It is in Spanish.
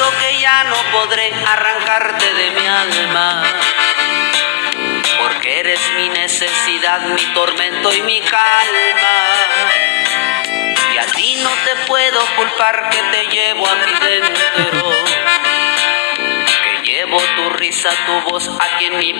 siento que ya no podré arrancarte de mi alma, porque eres mi necesidad, mi tormento y mi calma. Y a ti no te puedo culpar que te llevo aquí dentro, que llevo tu risa, tu voz aquí en mi pecho.